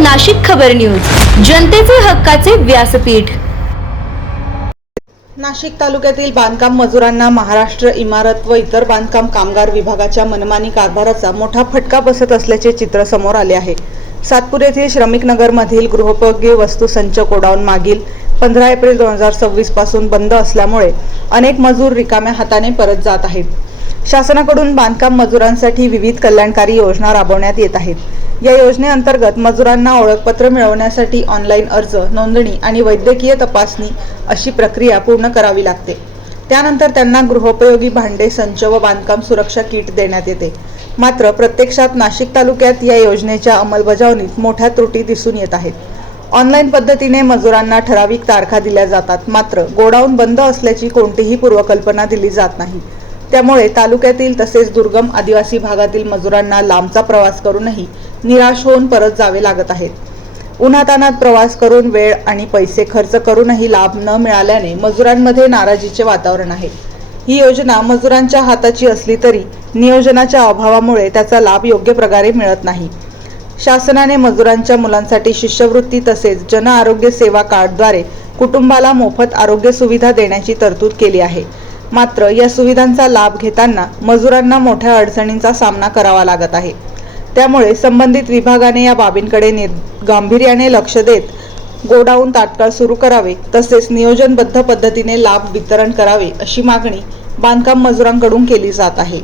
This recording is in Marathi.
नाशिक खबर न्यूज, जनतेचे हक्काचे व्यासपीठ। नाशिक तालुक्यातील बांधकाम मजुरांना महाराष्ट्र इमारत व इतर बांधकाम कामगार विभागाच्या मनमानी कारभाराचा मोठा फटका बसत असल्याचे चित्र समोर आले आहे। सातपूर येथील श्रमिक नगर मधील गृहोपयोगी वस्तू संच गोडाऊन मागील 15 एप्रिल 2026 पासून बंद असल्यामुळे अनेक मजूर रिकाम्या हाताने परत जात आहेत। शासनाकडून बांधकाम मजुरांसाठी विविध कल्याणकारी योजना राबवण्यात येत आहेत। या योजनेअंतर्गत मजुरांना ओळखपत्र मिळवण्यासाठी ऑनलाईन अर्ज, नोंदणी आणि वैद्यकीय तपासणी अशी प्रक्रिया पूर्ण करावी लागते। त्यानंतर त्यांना गृहोपयोगी भांडे संच व बांधकाम सुरक्षा किट देण्यात येते। मात्र प्रत्यक्षात नाशिक तालुक्यात या योजनेच्या अंमलबजावणीत मोठ्या त्रुटी दिसून येत आहेत। ऑनलाईन पद्धतीने मजुरांना ठराविक तारखा दिल्या जातात, मात्र गोडाऊन बंद असल्याची कोणतीही पूर्वकल्पना दिली जात नाही। त्यामुळे तालुक्यातील तसेच दुर्गम आदिवासी भागातील मजुरांना लांबचा प्रवास करूनही निराश होऊन परत जावे लागत आहे। उन्हातान्हात प्रवास करून वेळ आणि पैसे खर्च करूनही लाभ न मिळाल्याने मजुरांमध्ये नाराजीचे वातावरण आहे। ही योजना मजुरांच्या हाताची असली तरी नियोजनाच्या अभावामुळे त्याचा लाभ योग्य प्रकारे मिळत नाही। शासनाने मजुरांच्या मुलांसाठी शिष्यवृत्ती तसेच जन आरोग्य सेवा कार्डद्वारे कुटुंबाला मोफत आरोग्य सुविधा देण्याची तरतूद केली आहे। मात्र या सुविधांचा लाभ घेताना मजुरांना मोठ्या अडचणींचा सामना करावा लागत आहे। त्यामुळे संबंधित विभागाने या बाबींकडे गांभीर्याने लक्ष देत गोडाऊन तात्काळ सुरू करावे तसेच नियोजनबद्ध पद्धतीने लाभ वितरण करावे अशी मागणी बांधकाम मजुरांकडून केली जात आहे।